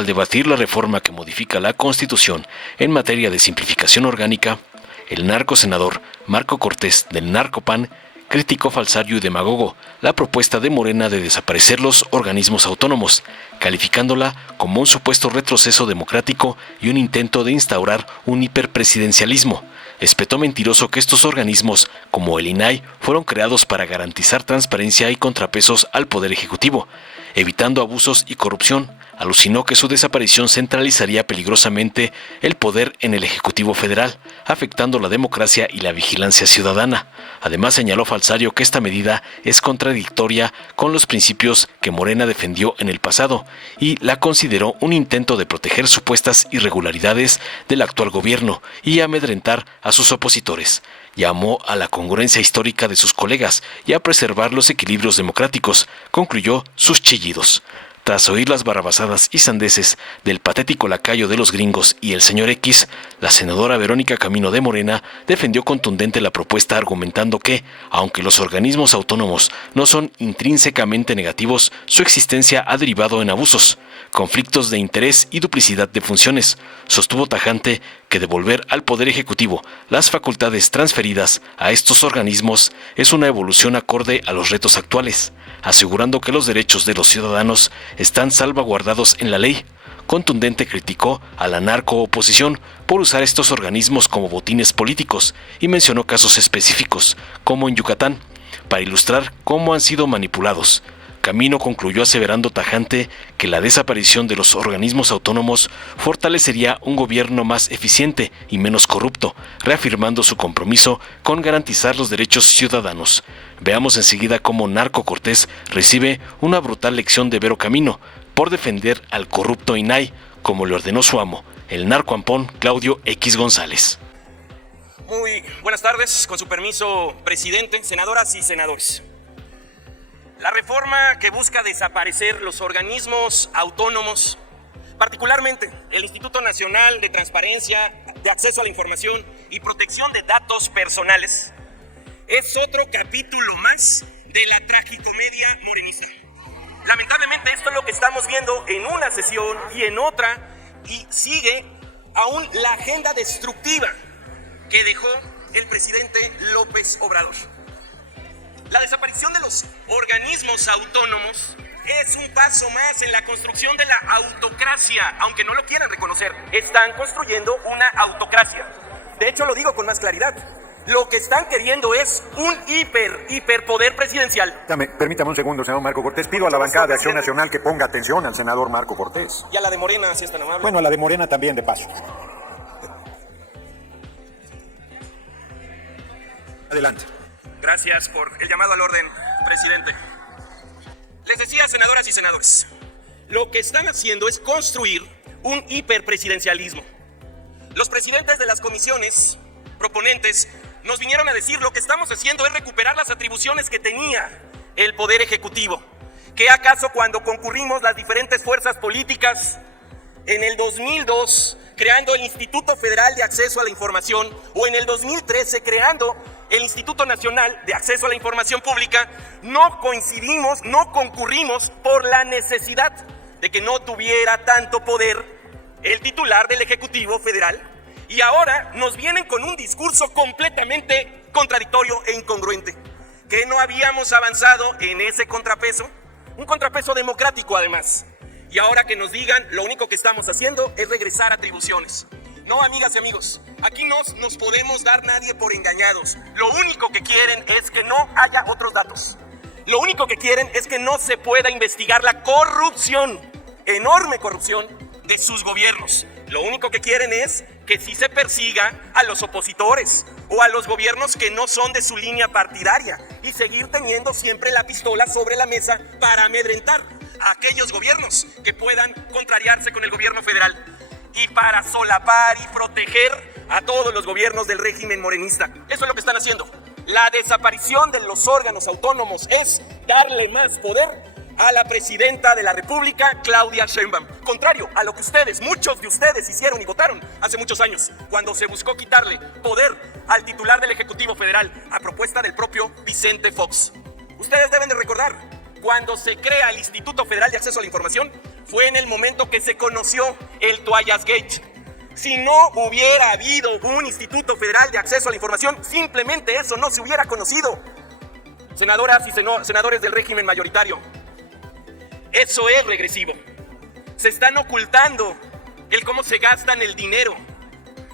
al debatir la reforma que modifica la Constitución en materia de simplificación orgánica, el narcosenador Marco Cortés del Narcopan criticó falsario y demagogo la propuesta de Morena de desaparecer los organismos autónomos, calificándola como un supuesto retroceso democrático y un intento de instaurar un hiperpresidencialismo. Espetó mentiroso que estos organismos, como el INAI, fueron creados para garantizar transparencia y contrapesos al Poder Ejecutivo, evitando abusos y corrupción. Alucinó que su desaparición centralizaría peligrosamente el poder en el Ejecutivo Federal, afectando la democracia y la vigilancia ciudadana. Además señaló Falsario que esta medida es contradictoria con los principios que Morena defendió en el pasado y la consideró un intento de proteger supuestas irregularidades del actual gobierno y amedrentar a sus opositores. Llamó a la congruencia histórica de sus colegas y a preservar los equilibrios democráticos, concluyó sus chillidos. Tras oír las barrabasadas y sandeces del patético lacayo de los gringos y el señor X, la senadora Verónica Camino de Morena defendió contundente la propuesta argumentando que, aunque los organismos autónomos no son intrínsecamente negativos, su existencia ha derivado en abusos, conflictos de interés y duplicidad de funciones. Sostuvo tajante que devolver al Poder Ejecutivo las facultades transferidas a estos organismos es una evolución acorde a los retos actuales, asegurando que los derechos de los ciudadanos están salvaguardados en la ley. Contundente criticó a la narcooposición por usar estos organismos como botines políticos y mencionó casos específicos, como en Yucatán, para ilustrar cómo han sido manipulados. Camino concluyó aseverando tajante que la desaparición de los organismos autónomos fortalecería un gobierno más eficiente y menos corrupto, reafirmando su compromiso con garantizar los derechos ciudadanos. Veamos enseguida cómo Narco Cortés recibe una brutal lección de Vero Camino por defender al corrupto INAI, como le ordenó su amo, el narcoampón Claudio X González. Muy buenas tardes, con su permiso, presidente, senadoras y senadores. La reforma que busca desaparecer los organismos autónomos, particularmente el Instituto Nacional de Transparencia, de Acceso a la Información y Protección de Datos Personales, es otro capítulo más de la tragicomedia morenista. Lamentablemente esto es lo que estamos viendo en una sesión y en otra, y sigue aún la agenda destructiva que dejó el presidente López Obrador. La desaparición de los organismos autónomos es un paso más en la construcción de la autocracia, aunque no lo quieran reconocer. Están construyendo una autocracia. De hecho, lo digo con más claridad. Lo que están queriendo es un hiperpoder presidencial. Permítame un segundo, senador Marco Cortés. Pido a la bancada de Acción Nacional que ponga atención al senador Marco Cortés. Y a la de Morena, si es tan amable. Bueno, a la de Morena también, de paso. Adelante. Gracias por el llamado al orden, presidente. Les decía, senadoras y senadores, lo que están haciendo es construir un hiperpresidencialismo. Los presidentes de las comisiones proponentes nos vinieron a decir lo que estamos haciendo es recuperar las atribuciones que tenía el Poder Ejecutivo. ¿Qué acaso cuando concurrimos las diferentes fuerzas políticas en el 2002 creando el Instituto Federal de Acceso a la Información o en el 2013 creando el Instituto Nacional de Acceso a la Información Pública, no coincidimos, no concurrimos por la necesidad de que no tuviera tanto poder el titular del Ejecutivo Federal? Y ahora nos vienen con un discurso completamente contradictorio e incongruente. ¿Que no habíamos avanzado en ese contrapeso? Un contrapeso democrático además. Y ahora que nos digan, lo único que estamos haciendo es regresar atribuciones. No, amigas y amigos, aquí no nos podemos dar nadie por engañados. Lo único que quieren es que no haya otros datos. Lo único que quieren es que no se pueda investigar la corrupción, enorme corrupción, de sus gobiernos. Lo único que quieren es que sí se persiga a los opositores o a los gobiernos que no son de su línea partidaria y seguir teniendo siempre la pistola sobre la mesa para amedrentar a aquellos gobiernos que puedan contrariarse con el gobierno federal y para solapar y proteger a todos los gobiernos del régimen morenista. Eso es lo que están haciendo. La desaparición de los órganos autónomos es darle más poder a la presidenta de la República, Claudia Sheinbaum. Contrario a lo que ustedes, muchos de ustedes hicieron y votaron hace muchos años, cuando se buscó quitarle poder al titular del Ejecutivo Federal a propuesta del propio Vicente Fox. Ustedes deben de recordar, cuando se crea el Instituto Federal de Acceso a la Información, fue en el momento que se conoció el Toallas Gate. Si no hubiera habido un Instituto Federal de Acceso a la Información, simplemente eso no se hubiera conocido. Senadoras y senadores del régimen mayoritario, eso es regresivo. Se están ocultando el cómo se gastan el dinero.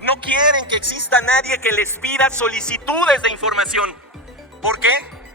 No quieren que exista nadie que les pida solicitudes de información. ¿Por qué?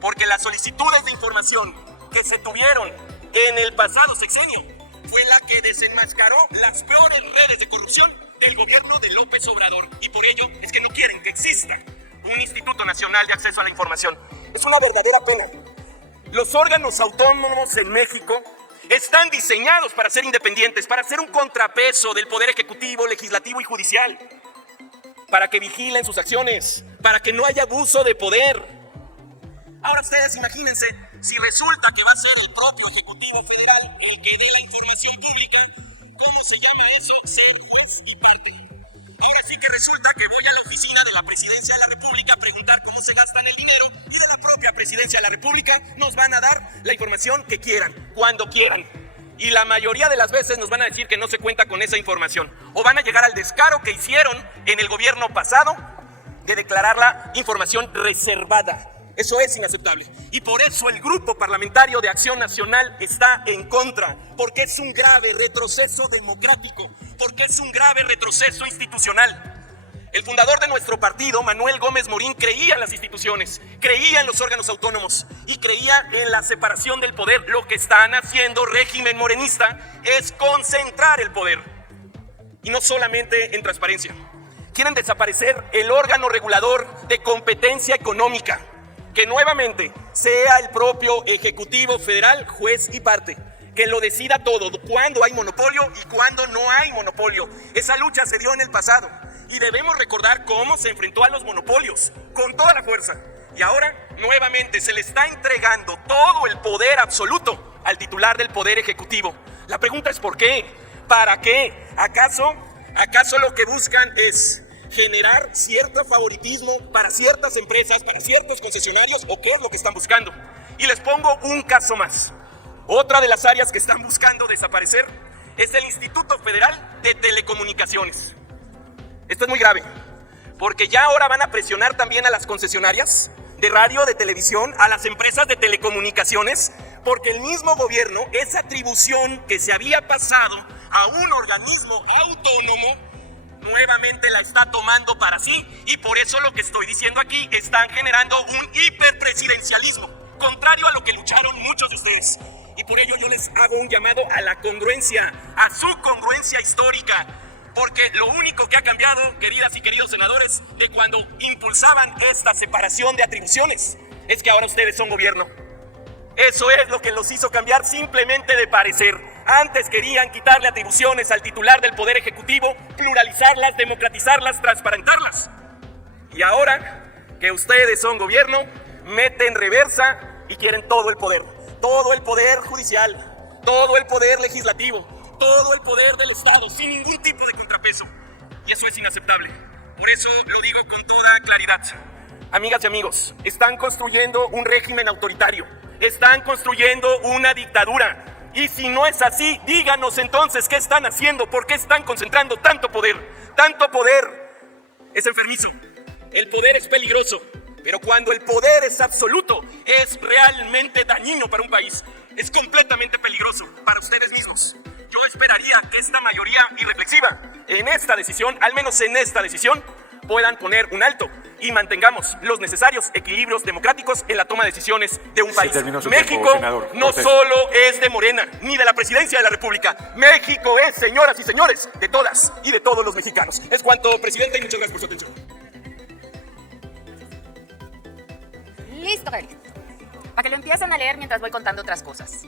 Porque las solicitudes de información que se tuvieron en el pasado sexenio fue la que desenmascaró las peores redes de corrupción del gobierno de López Obrador. Y por ello es que no quieren que exista un Instituto Nacional de Acceso a la Información. Es una verdadera pena. Los órganos autónomos en México están diseñados para ser independientes, para ser un contrapeso del poder ejecutivo, legislativo y judicial, para que vigilen sus acciones, para que no haya abuso de poder. Ahora ustedes imagínense, si resulta que va a ser el propio Ejecutivo Federal el que dé la información pública, ¿cómo se llama eso? Ser juez y parte. Ahora sí que resulta que voy a la oficina de la Presidencia de la República a preguntar cómo se gastan el dinero y de la propia Presidencia de la República nos van a dar la información que quieran, cuando quieran. Y la mayoría de las veces nos van a decir que no se cuenta con esa información. O van a llegar al descaro que hicieron en el gobierno pasado de declarar la información reservada. Eso es inaceptable. Y por eso el Grupo Parlamentario de Acción Nacional está en contra. Porque es un grave retroceso democrático. Porque es un grave retroceso institucional. El fundador de nuestro partido, Manuel Gómez Morín, creía en las instituciones, creía en los órganos autónomos y creía en la separación del poder. Lo que están haciendo régimen morenista es concentrar el poder. Y no solamente en transparencia. Quieren desaparecer el órgano regulador de competencia económica. Que nuevamente sea el propio Ejecutivo Federal juez y parte. Que lo decida todo, cuándo hay monopolio y cuándo no hay monopolio. Esa lucha se dio en el pasado. Y debemos recordar cómo se enfrentó a los monopolios, con toda la fuerza. Y ahora, nuevamente, se le está entregando todo el poder absoluto al titular del Poder Ejecutivo. La pregunta es ¿por qué? ¿Para qué? ¿Acaso lo que buscan es generar cierto favoritismo para ciertas empresas, para ciertos concesionarios, o qué es lo que están buscando? Y les pongo un caso más. Otra de las áreas que están buscando desaparecer es el Instituto Federal de Telecomunicaciones. Esto es muy grave, porque ya ahora van a presionar también a las concesionarias de radio, de televisión, a las empresas de telecomunicaciones, porque el mismo gobierno, esa atribución que se había pasado a un organismo autónomo, nuevamente la está tomando para sí. Y por eso lo que estoy diciendo aquí, están generando un hiperpresidencialismo, contrario a lo que lucharon muchos de ustedes. Y por ello yo les hago un llamado a la congruencia, a su congruencia histórica. Porque lo único que ha cambiado, queridas y queridos senadores, de cuando impulsaban esta separación de atribuciones, es que ahora ustedes son gobierno. Eso es lo que los hizo cambiar simplemente de parecer. Antes querían quitarle atribuciones al titular del Poder Ejecutivo, pluralizarlas, democratizarlas, transparentarlas. Y ahora que ustedes son gobierno, meten reversa y quieren todo el poder judicial, todo el poder legislativo, todo el poder del Estado, sin ningún tipo de contrapeso. Y eso es inaceptable. Por eso lo digo con toda claridad. Amigas y amigos, están construyendo un régimen autoritario. Están construyendo una dictadura. Y si no es así, díganos entonces qué están haciendo, por qué están concentrando tanto poder. Tanto poder es enfermizo. El poder es peligroso. Pero cuando el poder es absoluto, es realmente dañino para un país. Es completamente peligroso para ustedes mismos. Yo esperaría que esta mayoría irreflexiva en esta decisión, al menos en esta decisión, puedan poner un alto y mantengamos los necesarios equilibrios democráticos en la toma de decisiones de un país. México no solo es de Morena, ni de la Presidencia de la República. México es, señoras y señores, de todas y de todos los mexicanos. Es cuanto, presidente, y muchas gracias por su atención. Listo, Gabriel. Para que lo empiecen a leer mientras voy contando otras cosas.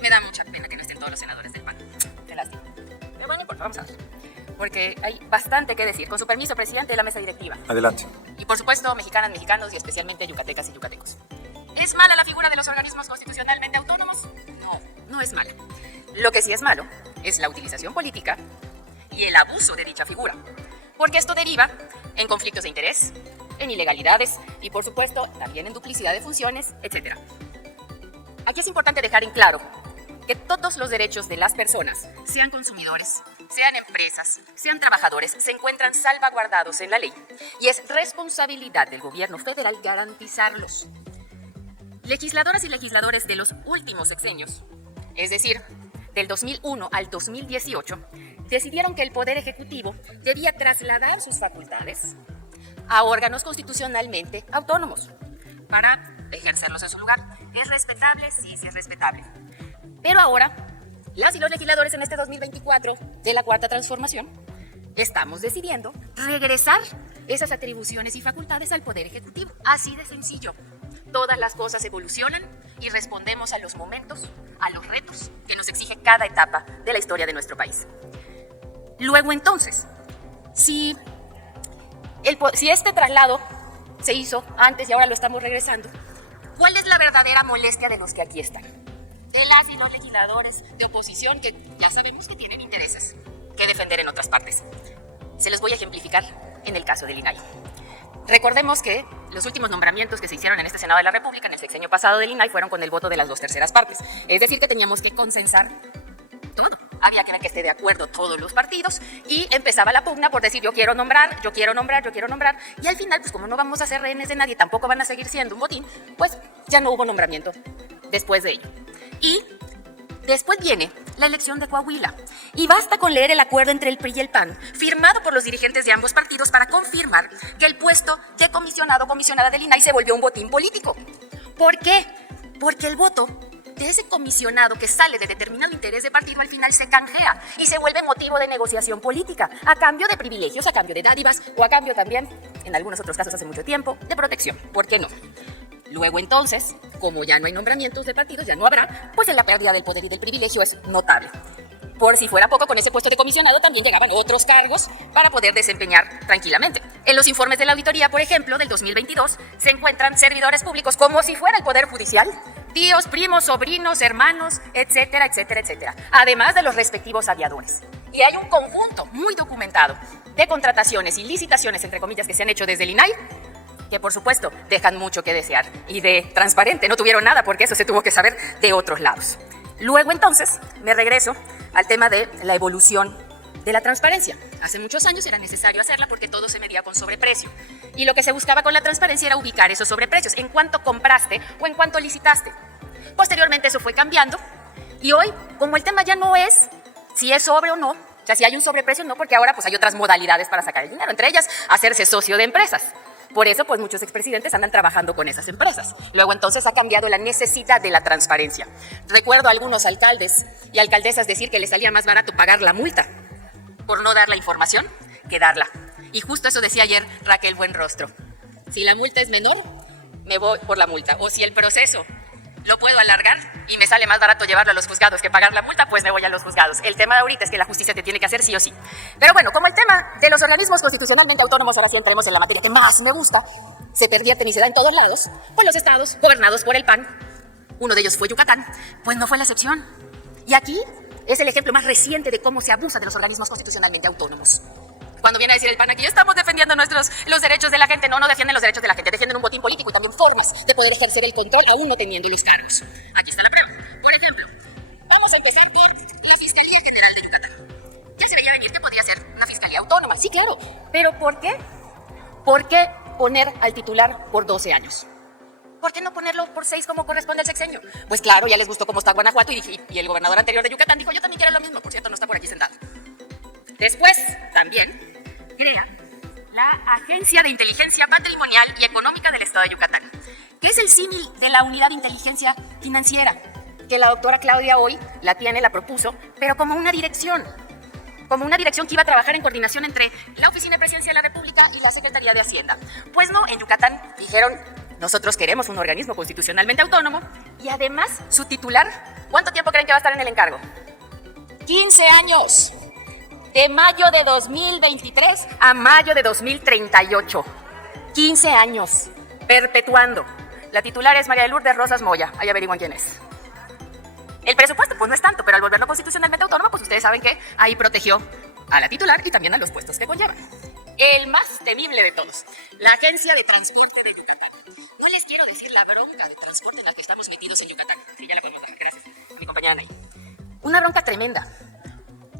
Me da mucha pena que no estén todos los senadores del PAN. Qué lástima. Pero bueno, vamos a ver. Porque hay bastante que decir. Con su permiso, presidente de la mesa directiva. Adelante. Y por supuesto, mexicanas, mexicanos y especialmente yucatecas y yucatecos. ¿Es mala la figura de los organismos constitucionalmente autónomos? No, no es mala. Lo que sí es malo es la utilización política y el abuso de dicha figura. Porque esto deriva en conflictos de interés, en ilegalidades y, por supuesto, también en duplicidad de funciones, etc. Aquí es importante dejar en claro que todos los derechos de las personas, sean consumidores, sean empresas, sean trabajadores, se encuentran salvaguardados en la ley y es responsabilidad del gobierno federal garantizarlos. Legisladoras y legisladores de los últimos sexenios, es decir, del 2001 al 2018, decidieron que el Poder Ejecutivo debía trasladar sus facultades a órganos constitucionalmente autónomos para ejercerlos en su lugar. ¿Es respetable? Sí es respetable. Pero ahora, las y los legisladores en este 2024 de la Cuarta Transformación, estamos decidiendo regresar esas atribuciones y facultades al Poder Ejecutivo. Así de sencillo. Todas las cosas evolucionan y respondemos a los momentos, a los retos que nos exige cada etapa de la historia de nuestro país. Luego entonces, si este traslado se hizo antes y ahora lo estamos regresando, ¿cuál es la verdadera molestia de los que aquí están? De las y los legisladores de oposición que ya sabemos que tienen intereses que defender en otras partes. Se los voy a ejemplificar en el caso del INAI. Recordemos que los últimos nombramientos que se hicieron en este Senado de la República en el sexenio pasado del INAI fueron con el voto de las 2/3 partes. Es decir, que teníamos que consensar todo. Había que ver que esté de acuerdo todos los partidos y empezaba la pugna por decir yo quiero nombrar, yo quiero nombrar, yo quiero nombrar. Y al final, pues como no vamos a ser rehenes de nadie, tampoco van a seguir siendo un botín, pues ya no hubo nombramiento después de ello. Y después viene la elección de Coahuila. Y basta con leer el acuerdo entre el PRI y el PAN, firmado por los dirigentes de ambos partidos para confirmar que el puesto de comisionado o comisionada del INAI se volvió un botín político. ¿Por qué? Porque el voto de ese comisionado que sale de determinado interés de partido al final se canjea y se vuelve motivo de negociación política, a cambio de privilegios, a cambio de dádivas o a cambio también, en algunos otros casos hace mucho tiempo, de protección. ¿Por qué no? Luego entonces, como ya no hay nombramientos de partidos, ya no habrá, pues la pérdida del poder y del privilegio es notable. Por si fuera poco, con ese puesto de comisionado también llegaban otros cargos para poder desempeñar tranquilamente. En los informes de la auditoría, por ejemplo, del 2022, se encuentran servidores públicos como si fuera el Poder Judicial, tíos, primos, sobrinos, hermanos, etcétera, etcétera, etcétera, además de los respectivos aviadores. Y hay un conjunto muy documentado de contrataciones y licitaciones, entre comillas, que se han hecho desde el INAI, que por supuesto dejan mucho que desear. Y de transparente no tuvieron nada porque eso se tuvo que saber de otros lados. Luego entonces me regreso al tema de la evolución de la transparencia. Hace muchos años era necesario hacerla porque todo se medía con sobreprecio. Y lo que se buscaba con la transparencia era ubicar esos sobreprecios, en cuánto compraste o en cuánto licitaste. Posteriormente eso fue cambiando y hoy, como el tema ya no es si es sobre o no, o sea, si hay un sobreprecio o no, porque ahora pues hay otras modalidades para sacar el dinero, entre ellas hacerse socio de empresas. Por eso, pues muchos expresidentes andan trabajando con esas empresas. Luego, entonces, ha cambiado la necesidad de la transparencia. Recuerdo a algunos alcaldes y alcaldesas decir que les salía más barato pagar la multa por no dar la información que darla. Y justo eso decía ayer Raquel Buenrostro. Si la multa es menor, me voy por la multa. O si el proceso lo puedo alargar y me sale más barato llevarlo a los juzgados que pagar la multa, pues me voy a los juzgados. El tema de ahorita es que la justicia te tiene que hacer sí o sí. Pero bueno, como el tema de los organismos constitucionalmente autónomos, ahora sí entremos en la materia que más me gusta, se pervierte y se da en todos lados, pues los estados gobernados por el PAN, uno de ellos fue Yucatán, pues no fue la excepción. Y aquí es el ejemplo más reciente de cómo se abusa de los organismos constitucionalmente autónomos. Cuando viene a decir el PAN aquí, estamos defendiendo los derechos de la gente. No defienden los derechos de la gente, defienden un botín político y también formas de poder ejercer el control aún no teniendo los cargos. Aquí está la prueba. Por ejemplo, vamos a empezar por la Fiscalía General de Yucatán. Ya se veía venir que podía ser una fiscalía autónoma, sí, claro. ¿Pero por qué? ¿Por qué poner al titular por 12 años? ¿Por qué no ponerlo por 6 como corresponde al sexenio? Pues claro, ya les gustó cómo está Guanajuato y el gobernador anterior de Yucatán dijo, yo también quiero lo mismo. Por cierto, no está por aquí sentado. Después, también crea la Agencia de Inteligencia Patrimonial y Económica del Estado de Yucatán, que es el símil de la Unidad de Inteligencia Financiera, que la doctora Claudia hoy la propuso, pero como una dirección que iba a trabajar en coordinación entre la Oficina de Presidencia de la República y la Secretaría de Hacienda. Pues no, en Yucatán dijeron, nosotros queremos un organismo constitucionalmente autónomo y además su titular, ¿cuánto tiempo creen que va a estar en el encargo? 15 años. De mayo de 2023 a mayo de 2038. 15 años, perpetuando. La titular es María de Lourdes Rosas Moya. Ahí averiguan quién es. El presupuesto, pues no es tanto, pero al volverlo constitucionalmente autónomo, pues ustedes saben que ahí protegió a la titular y también a los puestos que conllevan. El más temible de todos, la Agencia de Transporte de Yucatán. No les quiero decir la bronca de transporte en la que estamos metidos en Yucatán. Sí, ya la podemos dar, gracias. Mi compañera Nay. una bronca tremenda.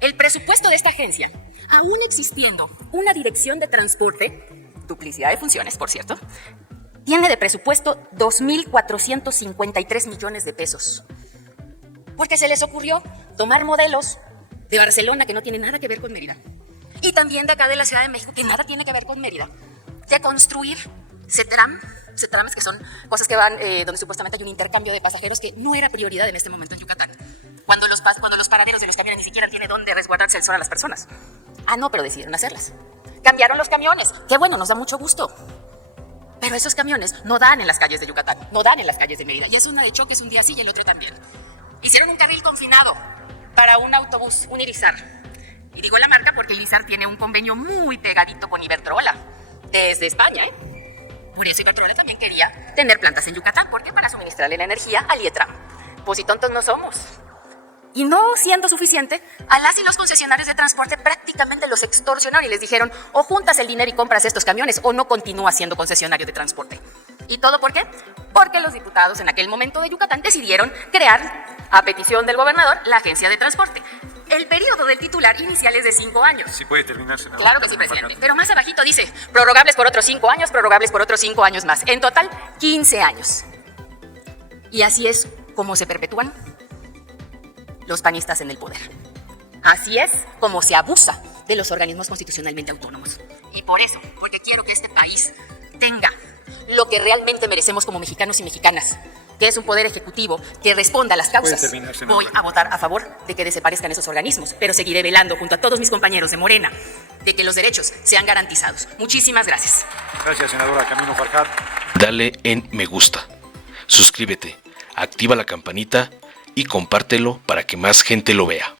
El presupuesto de esta agencia, aún existiendo una dirección de transporte, duplicidad de funciones, por cierto, tiene de presupuesto 2.453 millones de pesos. Porque se les ocurrió tomar modelos de Barcelona, que no tiene nada que ver con Mérida, y también de acá de la Ciudad de México, que nada tiene que ver con Mérida, de construir CETRAMs, que son cosas que van donde supuestamente hay un intercambio de pasajeros que no era prioridad en este momento en Yucatán. Cuando los paraderos de los camiones ni siquiera tienen dónde resguardarse el sol a las personas. Ah, no, pero decidieron hacerlas. Cambiaron los camiones. Qué bueno, nos da mucho gusto. Pero esos camiones no dan en las calles de Yucatán, no dan en las calles de Mérida. Y es una de choques un día sí y el otro también. Hicieron un carril confinado para un autobús, un Irizar. Y digo la marca porque Irizar tiene un convenio muy pegadito con Iberdrola, desde España, ¿eh? Por eso Iberdrola también quería tener plantas en Yucatán, porque para suministrarle la energía al IETRAM. Pues si tontos no somos. Y no siendo suficiente, a las y los concesionarios de transporte prácticamente los extorsionaron y les dijeron: o juntas el dinero y compras estos camiones o no continúas siendo concesionario de transporte. ¿Y todo por qué? Porque los diputados en aquel momento de Yucatán decidieron crear, a petición del gobernador, la agencia de transporte. El periodo del titular inicial es de 5 años. Sí puede terminar, senador. Claro que sí, presidente. Pero más abajito dice: prorrogables por otros 5 años, prorrogables por otros 5 años más. En total, 15 años. Y así es como se perpetúan los panistas en el poder. Así es como se abusa de los organismos constitucionalmente autónomos. Y por eso, porque quiero que este país tenga lo que realmente merecemos como mexicanos y mexicanas, que es un poder ejecutivo que responda a las causas, voy a votar a favor de que desaparezcan esos organismos, pero seguiré velando junto a todos mis compañeros de Morena de que los derechos sean garantizados. Muchísimas gracias. Gracias, senadora Camino Farjat. Dale en me gusta, suscríbete, activa la campanita y compártelo para que más gente lo vea.